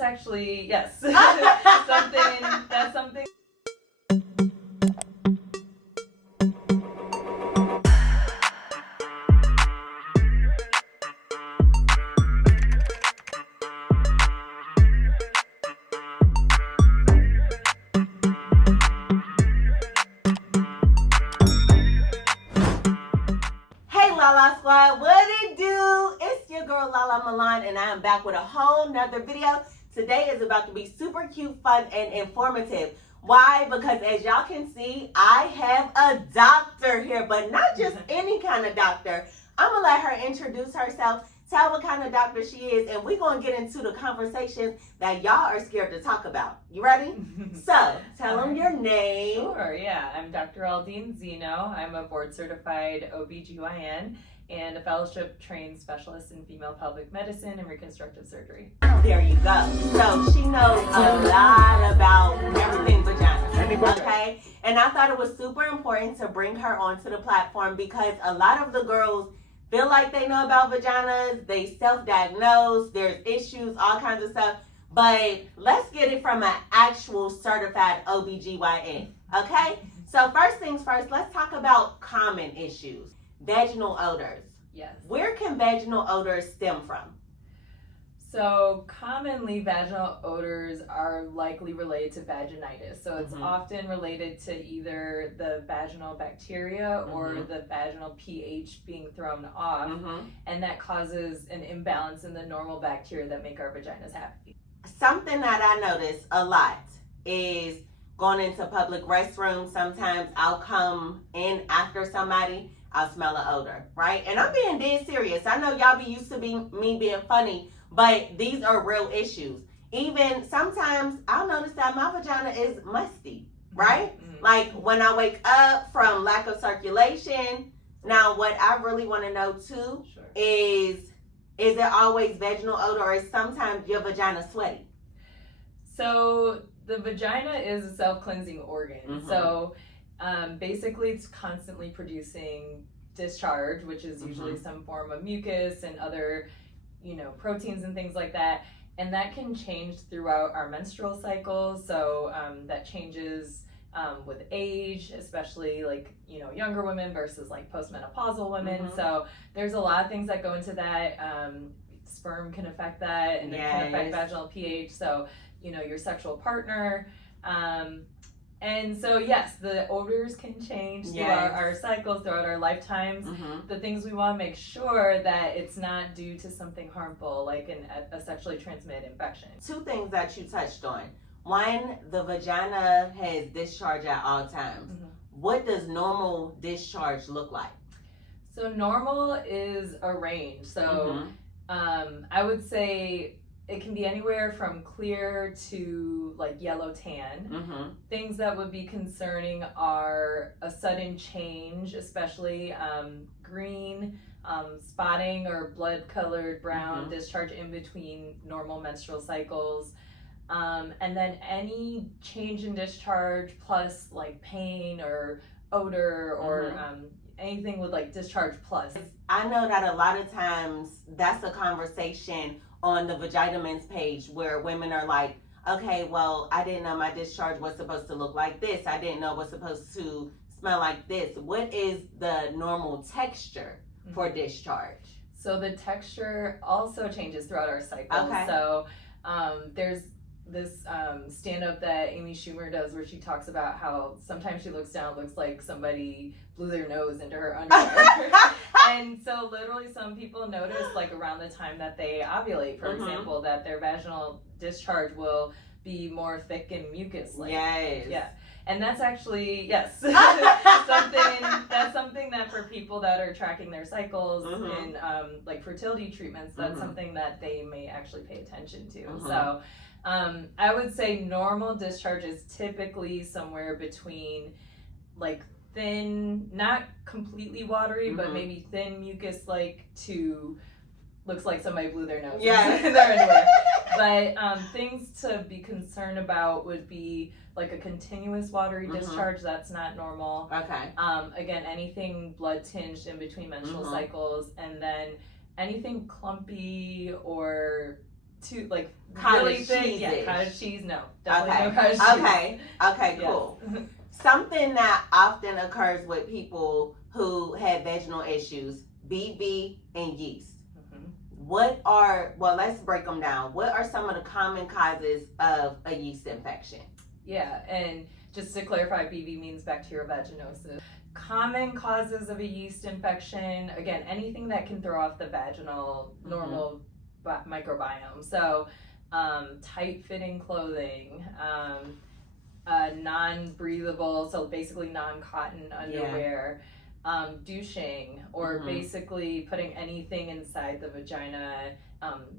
that's actually, yes, that's something. LALA Squad, what it do? It's your girl LaLa Milan, and I am back with a whole nother video. Today is about to be super cute, fun, and informative. Why? Because as y'all can see, I have a doctor here, but not just any kind of doctor. I'm gonna let her introduce herself, tell what kind of doctor she is, and we're gonna get into the conversations that y'all are scared to talk about. You ready? So, tell them your name. Sure, yeah. I'm Dr. Aldine Zeno. I'm a board-certified OBGYN and a fellowship-trained specialist in female pelvic medicine and reconstructive surgery. There you go. So, she knows a lot about everything vagina. Okay? And I thought it was super important to bring her onto the platform because a lot of the girls feel like they know about vaginas, they self-diagnose, there's issues, all kinds of stuff. But let's get it from an actual certified OBGYN, okay? So first things first, let's talk about common issues. Vaginal odors. Yes. Where can vaginal odors stem from? So commonly vaginal odors are likely related to vaginitis. So it's often related to either the vaginal bacteria or the vaginal pH being thrown off. And that causes an imbalance in the normal bacteria that make our vaginas happy. Something that I notice a lot is going into public restrooms. Sometimes I'll come in after somebody, I'll smell an odor, right? And I'm being dead serious. I know y'all be used to me being funny, but these are real issues. Even sometimes I'll notice that my vagina is musty, right? Like when I wake up from lack of circulation. Now, what I really want to know too is it always vaginal odor, or is sometimes your vagina sweaty? So the vagina is a self-cleansing organ. So basically it's constantly producing discharge, which is usually some form of mucus and other, proteins and things like that. And that can change throughout our menstrual cycles. So that changes with age, especially like, younger women versus like postmenopausal women. So there's a lot of things that go into that. Sperm can affect that, and it can affect vaginal pH. So, your sexual partner. And so, yes, the odors can change throughout our cycles, throughout our lifetimes. The things we want to make sure that it's not due to something harmful, like a sexually transmitted infection. Two things that you touched on. One, the vagina has discharge at all times. What does normal discharge look like? So normal is a range. So I would say it can be anywhere from clear to like yellow tan. Things that would be concerning are a sudden change, especially green, spotting or blood colored brown discharge in between normal menstrual cycles. And then any change in discharge plus like pain or odor or anything with like discharge plus. I know that a lot of times that's a conversation on the Vaginamen's page where women are like, okay, well, I didn't know my discharge was supposed to look like this. I didn't know it was supposed to smell like this. What is the normal texture for discharge? So the texture also changes throughout our cycle. Okay. So there's this stand-up that Amy Schumer does where she talks about how sometimes she looks down, it looks like somebody blew their nose into her underwear. And so literally some people notice like around the time that they ovulate, for example, that their vaginal discharge will be more thick and mucus-like. Yeah. And that's actually, something that for people that are tracking their cycles in like fertility treatments, that's something that they may actually pay attention to. So I would say normal discharge is typically somewhere between like thin, not completely watery, but maybe thin mucus like to looks like somebody blew their nose. But things to be concerned about would be like a continuous watery discharge. That's not normal. Again, anything blood tinged in between menstrual cycles, and then anything clumpy or too like Kinda really thick. cheese-ish. Yeah, cottage cheese. No, definitely Okay. no cottage cheese. Okay, cool. Yes. Something that often occurs with people who have vaginal issues, BV and yeast. Let's break them down. What are some of the common causes of a yeast infection? Yeah, and just to clarify, BV means bacterial vaginosis. Common causes of a yeast infection, again, anything that can throw off the vaginal normal microbiome. So, tight-fitting clothing, non-breathable, so basically non-cotton underwear, douching, or basically putting anything inside the vagina,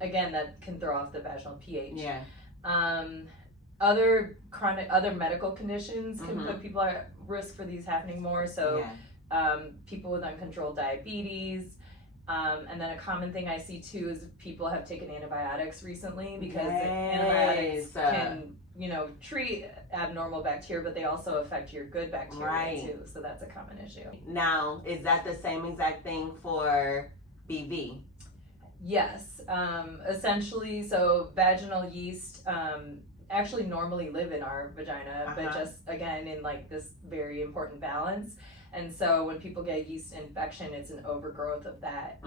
again, that can throw off the vaginal pH. Other medical conditions can put people at risk for these happening more. So people with uncontrolled diabetes, and then a common thing I see too is people have taken antibiotics recently because antibiotics can treat abnormal bacteria, but they also affect your good bacteria too. So that's a common issue. Now, is that the same exact thing for BV? Yes, essentially. So vaginal yeast actually normally live in our vagina, but just again in like this very important balance. And so when people get yeast infection, it's an overgrowth of that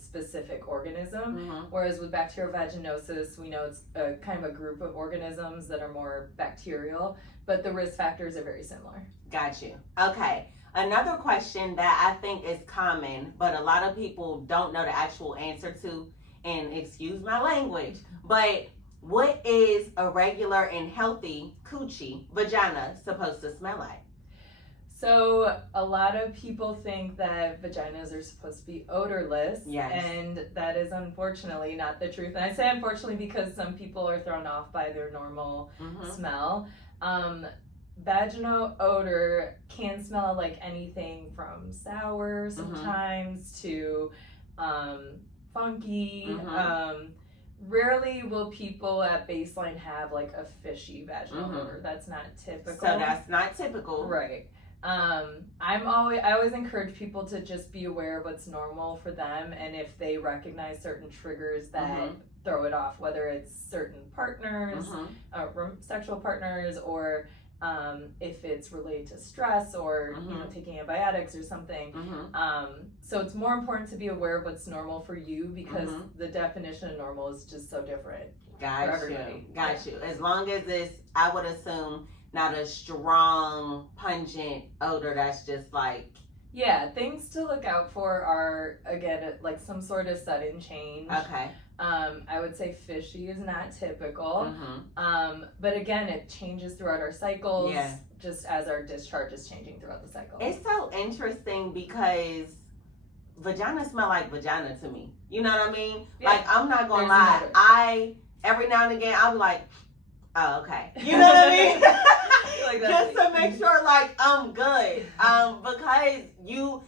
specific organism. Whereas with bacterial vaginosis, we know it's a kind of a group of organisms that are more bacterial, but the risk factors are very similar. Got you. Okay. Another question that I think is common, but a lot of people don't know the actual answer to, and excuse my language, but what is a regular and healthy coochie vagina supposed to smell like? So a lot of people think that vaginas are supposed to be odorless, and that is unfortunately not the truth. And I say unfortunately because some people are thrown off by their normal smell. Vaginal odor can smell like anything from sour sometimes to funky. Rarely will people at baseline have like a fishy vaginal odor. That's not typical. So that's not typical. Right. I always encourage people to just be aware of what's normal for them, and if they recognize certain triggers that throw it off, whether it's certain partners, sexual partners, or if it's related to stress or taking antibiotics or something. So it's more important to be aware of what's normal for you because the definition of normal is just so different for everybody. Got you. As long as it's, I would assume, not a strong, pungent odor that's just like... Yeah, things to look out for are, again, like some sort of sudden change. Okay. I would say fishy is not typical. But again, it changes throughout our cycles, just as our discharge is changing throughout the cycle. It's so interesting because vagina smell like vagina to me. You know what I mean? Yeah. Like, I'm not going to lie. Every now and again, I'll be like, oh, okay. You know what I mean? Just to make sure, like, I'm good. Because you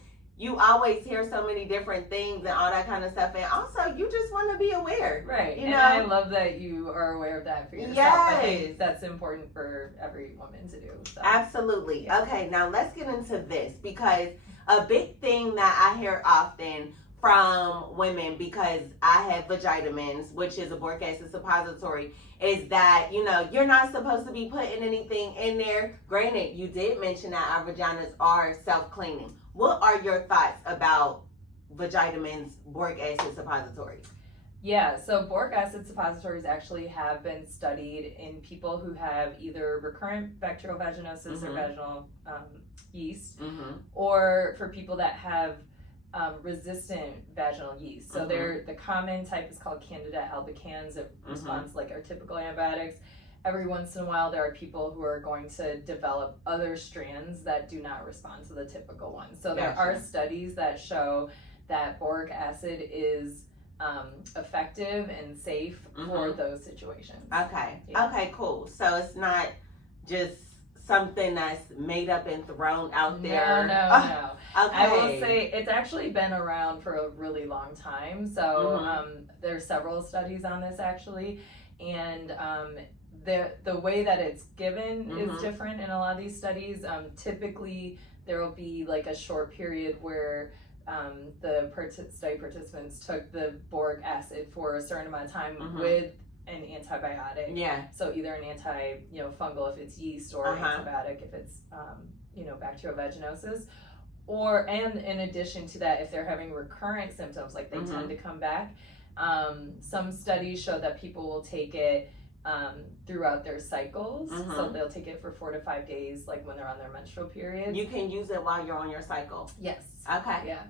always hear so many different things and all that kind of stuff. And also, you just want to be aware. Right. You know? I love that you are aware of that for yourself. Yes. I think that's important for every woman to do. So. Absolutely. Yeah. Okay, now let's get into this because a big thing that I hear often from women, because I have vagitamins, which is a boric acid suppository, is that, you're not supposed to be putting anything in there. Granted, you did mention that our vaginas are self-cleaning. What are your thoughts about vagitamins, boric acid suppositories? Yeah, so boric acid suppositories actually have been studied in people who have either recurrent bacterial vaginosis or vaginal yeast, or for people that have resistant vaginal yeast. So the common type is called Candida albicans. It responds like our typical antibiotics. Every once in a while, there are people who are going to develop other strands that do not respond to the typical ones. So there are studies that show that boric acid is effective and safe for those situations. Okay. Yeah. Okay, cool. So it's not just something that's made up and thrown out there. No. Okay. I will say it's actually been around for a really long time. So there's several studies on this actually, and the way that it's given is different in a lot of these studies. Typically, there will be like a short period where the study participants took the boric acid for a certain amount of time with an antibiotic. Yeah. So either an fungal if it's yeast, or an antibiotic if it's bacterial vaginosis. And in addition to that, if they're having recurrent symptoms, like they tend to come back, some studies show that people will take it throughout their cycles. So they'll take it for 4 to 5 days, like when they're on their menstrual period. You can use it while you're on your cycle? Yes. Okay. Yeah.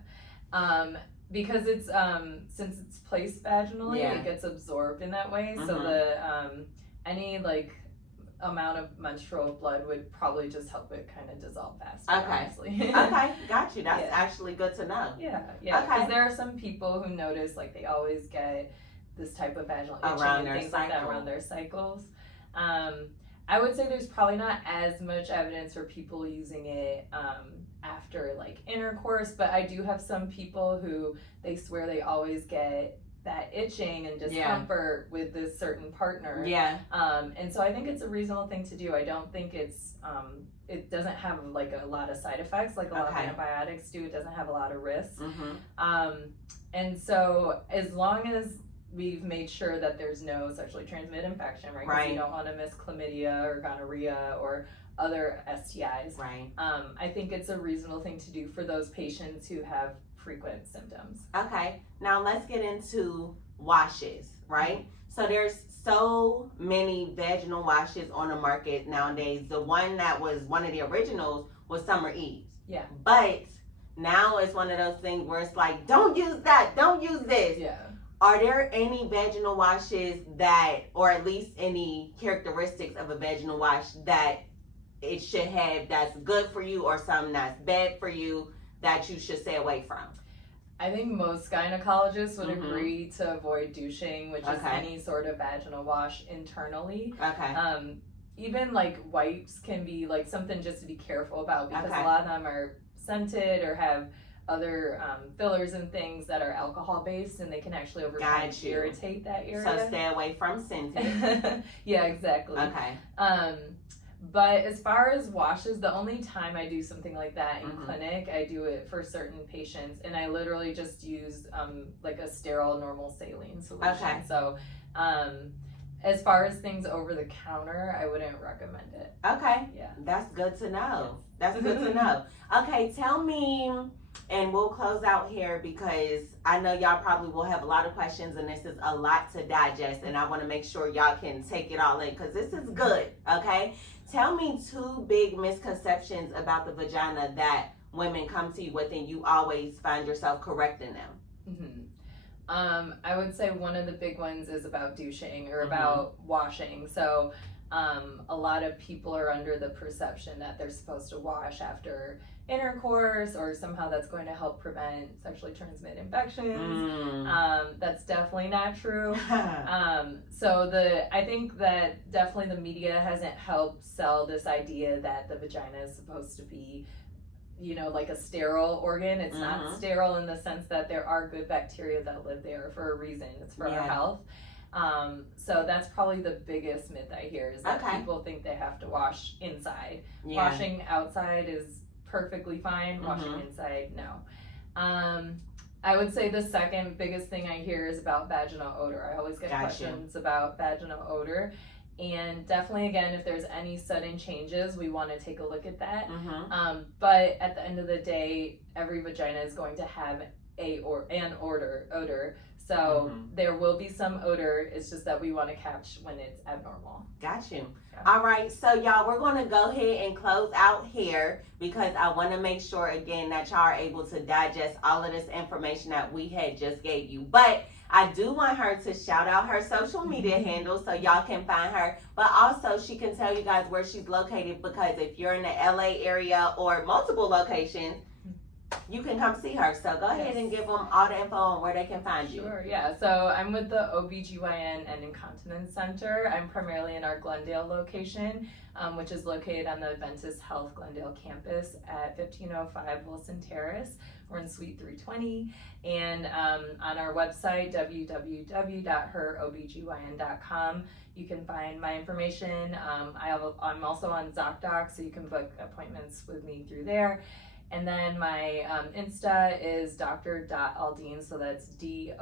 Because it's since it's placed vaginally, it gets absorbed in that way. So the any like amount of menstrual blood would probably just help it kind of dissolve faster. Okay. Honestly. Okay, got you. That's actually good to know. Yeah. Because there are some people who notice like they always get this type of vaginal itching around and things like that around their cycles. I would say there's probably not as much evidence for people using it after like intercourse, but I do have some people who they swear they always get that itching and discomfort with this certain partner. Yeah. And so I think it's a reasonable thing to do. I don't think it's it doesn't have like a lot of side effects like a lot of antibiotics do. It doesn't have a lot of risks. And so as long as we've made sure that there's no sexually transmitted infection, right? Because you don't want to miss chlamydia or gonorrhea or other STIs. Right. I think it's a reasonable thing to do for those patients who have frequent symptoms. Okay. Now let's get into washes, right? So there's so many vaginal washes on the market nowadays. The one that was one of the originals was Summer Eve's. Yeah. But now it's one of those things where it's like, don't use that, don't use this. Yeah. Are there any vaginal washes that, or at least any characteristics of a vaginal wash that it should have that's good for you, or something that's bad for you that you should stay away from? I think most gynecologists would agree to avoid douching, which is any sort of vaginal wash internally. Okay. Even like wipes can be like something just to be careful about, because a lot of them are scented or have other fillers and things that are alcohol based, and they can actually over time irritate that area. So stay away from scented. Yeah, exactly. Okay. But as far as washes, the only time I do something like that in clinic, I do it for certain patients, and I literally just use like a sterile normal saline solution. Okay. So as far as things over the counter, I wouldn't recommend it. Okay. Yeah. That's good to know. Yes. That's good to know. Okay, tell me, and we'll close out here because I know y'all probably will have a lot of questions, and this is a lot to digest, and I want to make sure y'all can take it all in because this is good. Okay. Tell me 2 big misconceptions about the vagina that women come to you with and you always find yourself correcting them. I would say one of the big ones is about douching or about washing. So a lot of people are under the perception that they're supposed to wash after intercourse, or somehow that's going to help prevent sexually transmitted infections. That's definitely not true. I think that definitely the media hasn't helped sell this idea that the vagina is supposed to be, like a sterile organ. It's not sterile in the sense that there are good bacteria that live there for a reason. It's for our health. So that's probably the biggest myth I hear, is that people think they have to wash inside. Washing outside is perfectly fine. Washing inside, no. I would say the second biggest thing I hear is about vaginal odor. I always get questions about vaginal odor. And definitely, again, if there's any sudden changes, we want to take a look at that. But at the end of the day, every vagina is going to have an odor. So there will be some odor. It's just that we want to catch when it's abnormal. Got you. Yeah. All right. So y'all, we're going to go ahead and close out here because I want to make sure, again, that y'all are able to digest all of this information that we had just gave you. But I do want her to shout out her social media handles so y'all can find her. But also she can tell you guys where she's located, because if you're in the LA area or multiple locations, you can come see her. So go ahead and give them all the info on where they can find you. Sure, yeah. So I'm with the OBGYN and Incontinence Center. I'm primarily in our Glendale location, which is located on the Adventist Health Glendale campus at 1505 Wilson Terrace. We're in Suite 320. And on our website, www.herobgyn.com, you can find my information. I'm also on ZocDoc, so you can book appointments with me through there. And then my Insta is dr.aldine, so that's DOCTOR.ALDENE.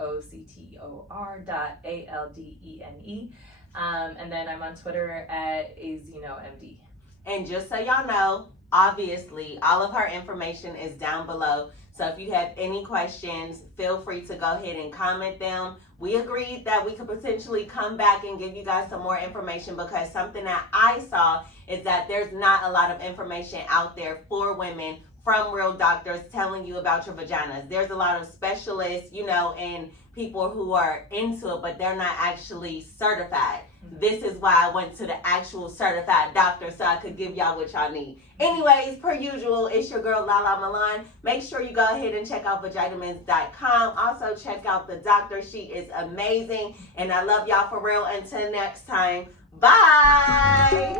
And then I'm on Twitter at AZenoMD. And just so y'all know, obviously, all of her information is down below. So if you have any questions, feel free to go ahead and comment them. We agreed that we could potentially come back and give you guys some more information, because something that I saw is that there's not a lot of information out there for women from real doctors telling you about your vaginas. There's a lot of specialists, and people who are into it, but they're not actually certified. This is why I went to the actual certified doctor, so I could give y'all what y'all need. Anyways, per usual, it's your girl LaLa Milan. Make sure you go ahead and check out vagitamins.com. Also check out the doctor. She is amazing. And I love y'all for real. Until next time, bye.